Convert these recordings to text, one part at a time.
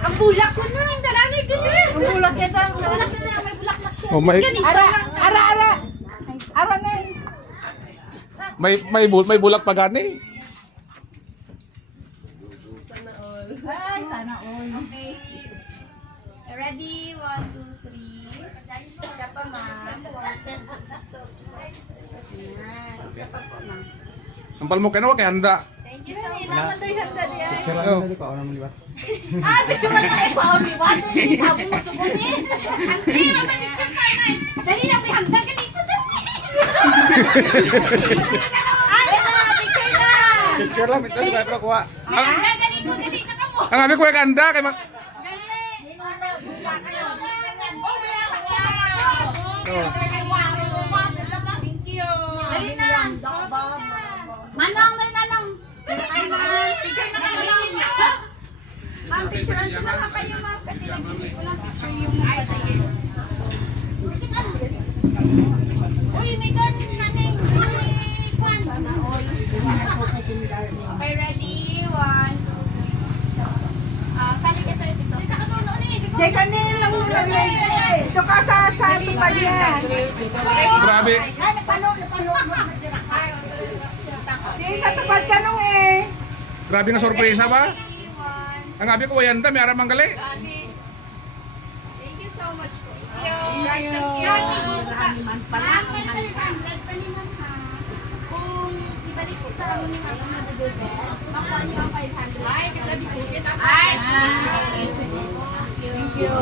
Ang bulak ko na, ang dalangay din eh. Ang bulak yan, ang bulak yan, may bulaklak siya. Oh, may Ara na. may bulak pa gani. Ay, sana all. Okay. Ready? 1, 2, 3. Isa pa, ma'am. Isa pa po, ma'am. Ampal mo kaya kay handa. Thank you so much. Picture lang dali pa ako naman liwat. Ah, picture lang tayo pa. Ang liwan. Hindi tabo mo subutin. Ang tira, may picture tayo na. Dali lang, may handa ka dito. Ay, picture na. Picture lang ito di ba kuha. May handa ka dito. Dali na ka mo. Ang abi ko kay handa kay mag Thank you. Dali na. Manong, nanong. Ay, ma'am. Picture na kami. Ma'am, picture na lang kayo, ma'am. Kasi nag-video ko lang picture yung mga sige. Uy, may ganun na neng. Kwan. Okay, ready? 1. Sali ka sa'yo dito. Sa kanuno ni. Di kanil lang muna ito ka sa tupad yan. grabe. Ay, napano. Di sa tupad ka nung eh. Grabe nga sorpresa ba? Ang abi ko way handa, may ara manggali. Thank you so much po. Thank you. Pala, kung ibalik po sa ramon ni Mama na bibebe, makuha niyo ang 500. Ay, kita deposit. Ay, thank you.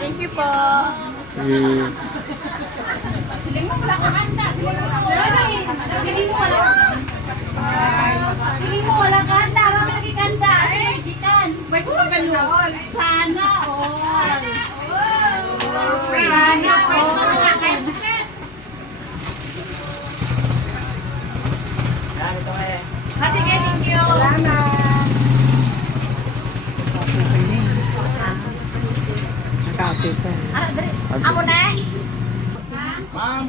Thank you po. Siling mo wala kang handa. Siling mo wala kang handa. Siling mo wala kang handa. Marami naging handa. May kupaganoon. Sana all. Sana all. Sige, thank you. Salamat. Ako na? Ma'am.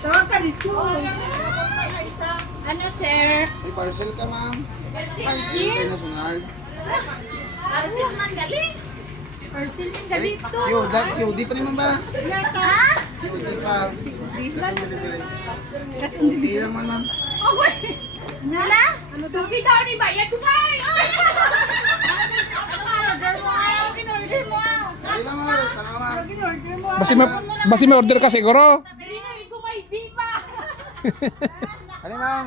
Tawag ka dito. Ano, sir? May parcel ka ma'am. Parcel? International. Parcel man gali. Parcel man gali to. COD pa naman ba? Ha? COD pa. Hindi naman ma'am. Oh, wait. Nala? Ano to? Kita ni bayad ko ba? Order mo ayaw. Order mo. Hindi lang ma'am. Tama ma'am. Basi may order ka siguro. Dili na ko may bipa. Ano ma'am?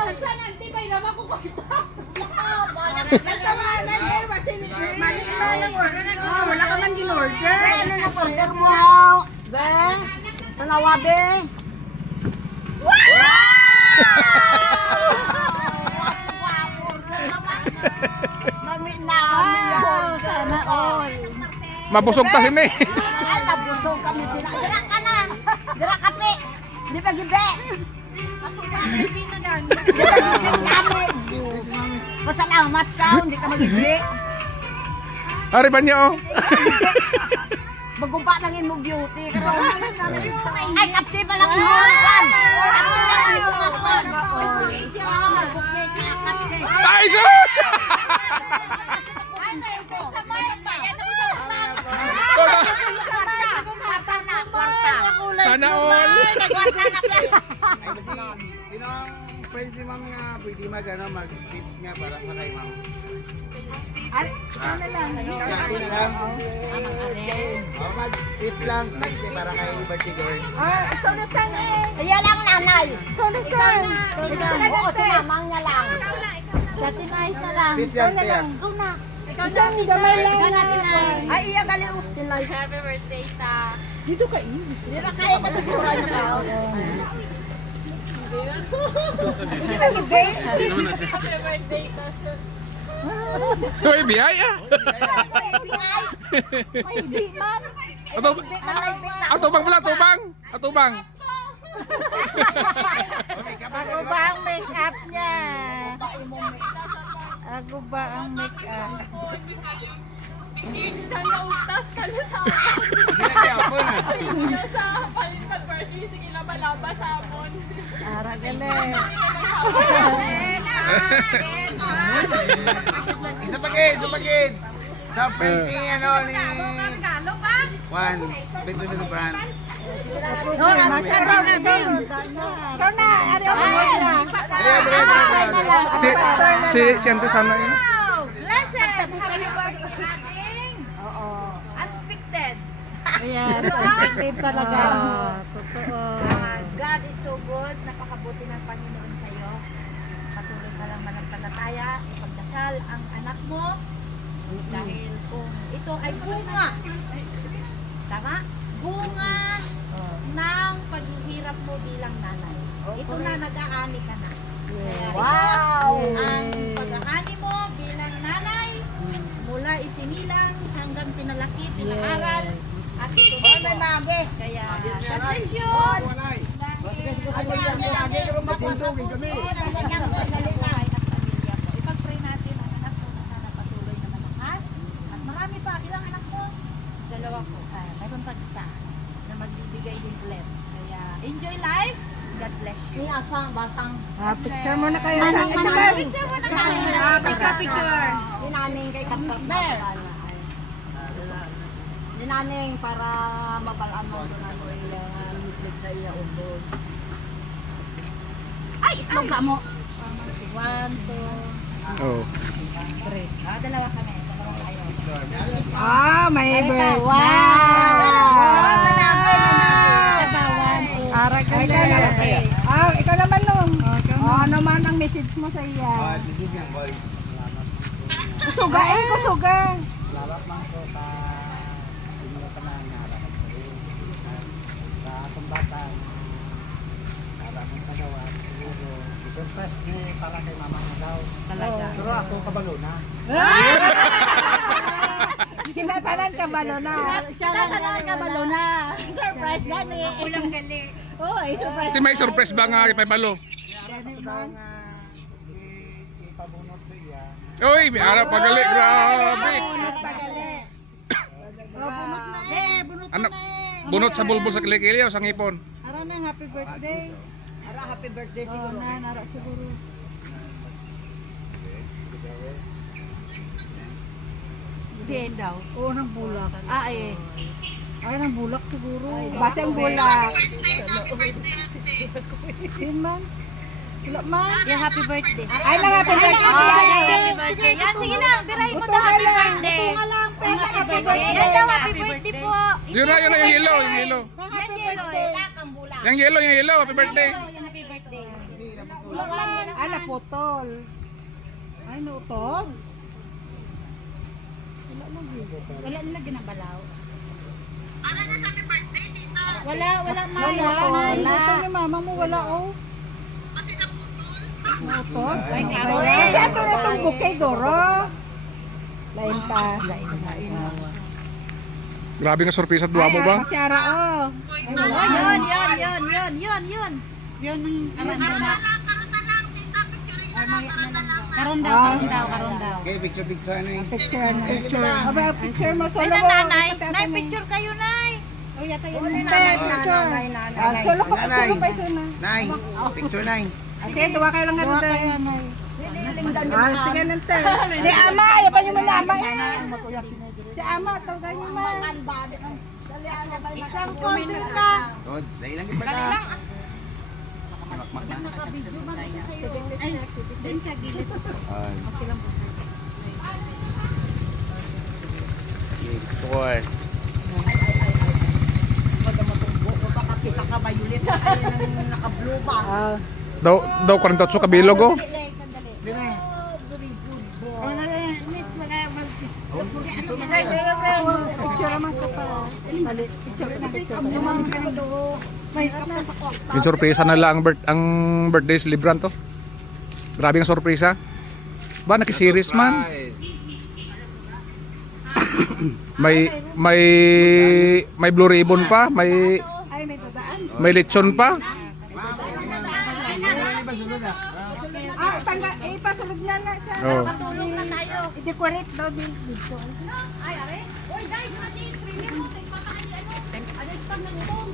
Saan nanti may naman ko kita. Natawanan eh. Malik na lang order. Wala ka man din-order. Ano na order mo? Be? Tanawa, be? Mami na. Sana all. Mabusog ta sini. Ay, nabusog kami sila. Dira ka na. Dira kape. Di pa gibe. Pasalamat ka. Hindi ka magigli. Ari ba niyo? Bagumpa lang mo beauty. Ay, kapti pa lang mo. Kapti lang mo. Ay sus! Sana all. Sino ang friend si ma'am nga pwede mag-speech nga para sa kay ma'am? Ano na lang? Mag-speech lang. Speech niya para kay birthday girl. Ikaw na saan eh. Kaya lang nanay. Ikaw na saan. Oo, si mamang niya lang. Sa tinayos na lang. Speech yan kaya. Ikaw na. Isang gamay lang na. Ay, iya gali mo. Happy birthday ta. Dito ka eh. Dira kaya ka tuturan ka. Hindi ba gibe? Happy birthday ta. Hoy, biyaya. Ay, di man. Atubang pala, atubang. Atubang. Ako ba ang make-up niya? Ako ba ang make-up? Sana utas ka na sa Hindi na kaya ako na. sa palitan sige laba-laba sa amon. Ara gali. Isa pagid. Surprise ni ano ni Juan, Pedro sa brand. No, masarap na din. Ikaw na, ariyo mo na. Si Ante sana yun. Blessed! Happy birthday, ating! Unexpected. Yes, effective talaga. Totoo. God is so good. Napakabuti ng Panginoon sa iyo. Patuloy ka lang managpalataya, ipagdasal ang anak mo. Dahil kung ito ay bunga. Tama? Bunga ng paghihirap mo bilang nanay. Ito na, nag-aani ka na. Wow! Ang pag-aani mo bilang nanay, mula isinilang hanggang pinalaki, pinaaral, at ito na nabi. Kaya, God bless you! Ipag-pray natin ang anak ko na sana patuloy na malakas. At marami pa. Ilang anak ko? 2 po. Mayroon pag isa na magbibigay din ulit. Kaya, enjoy life. God bless you. Picture mo na kayo. Picture mo na kami. Picture. Dinaning kay Kapit na Dinaning para mabalaan mo sa music sa iya ubod. Ay, itlog ka mo. 1, 2. Oh. Dalawa kami. Dalawa kayo. May birthday. Wow! Ara gali. Ikaw naman nung. Ano man ang message mo sa iya? This is yung boy. Kusuga kusuga. Salamat lang po sa inyo tanan na sa atong bata. Maraming sa gawas. Siguro, isurprise ni para kay mama mo daw. Talaga. Pero ako kabalo na. Kinatanan ka ba na? Kinatanan ka ba na? Surprise gani. Ulang gali. Oh, surprise. May surprise ba nga kay Pabalo? Sa daw nga ipabunot sa iya. Uy, may araw pagali. Grabe. Anak, bunot sa bulbul sa kilikili o sa ngipon? Ara na, happy birthday. Ara happy birthday siguro. Nara siguro. Diyan daw. Oo, ng bulak. Eh. Ay, ng bulak siguro. Basta yung bulak. Yun man. Wala man. Yung happy birthday. Ay, lang happy birthday. Happy birthday. Yan, sige na. Birahin mo daw happy birthday. Happy birthday. Yan daw, happy birthday po. Yun na, yung yellow, yung yellow. Yan, yellow. Lakang bulak. Yung yellow, happy birthday. Happy birthday. Ay, naputol. Ay, nautog. Wala nila ginabalaw. Wala. Naputol ni mama mo, wala oh. Naputol? Kasi ito na itong bouquet, Doro. Lain pa. Grabe nga sorpresa at duwabo ba? Kasi ara oh. Yun. Yun ang karon daw. Okay, picture ano yung Picture. Aba, picture mo. Ay, Solo na mo. nanay. Nay, picture kayo, nay. Picture. Solo ko pa na. Nay, picture nay. Sige, duwa kayo lang ganun tayo. Sige nante. Di ama, ayaw pa nyo man ama yan. Si ama, tawagan nyo man. Isang konti na. Oh, dahil lang yung pala. Boy. Kita ka ba yulit? Ayun ang naka-blue ba? Daw 48 kabilog oh. Picture naman ko pa. Yung sorpresa na lang ang birthday celebrant to. Grabe ang sorpresa. Ba nakisiris man. may blue ribbon pa, may lechon pa. Ipasulog na na sa Oh. i-decorate daw dito. Ay, are. Uy, guys, streaming mo. Tingnan mo. Ano, spam ng utong.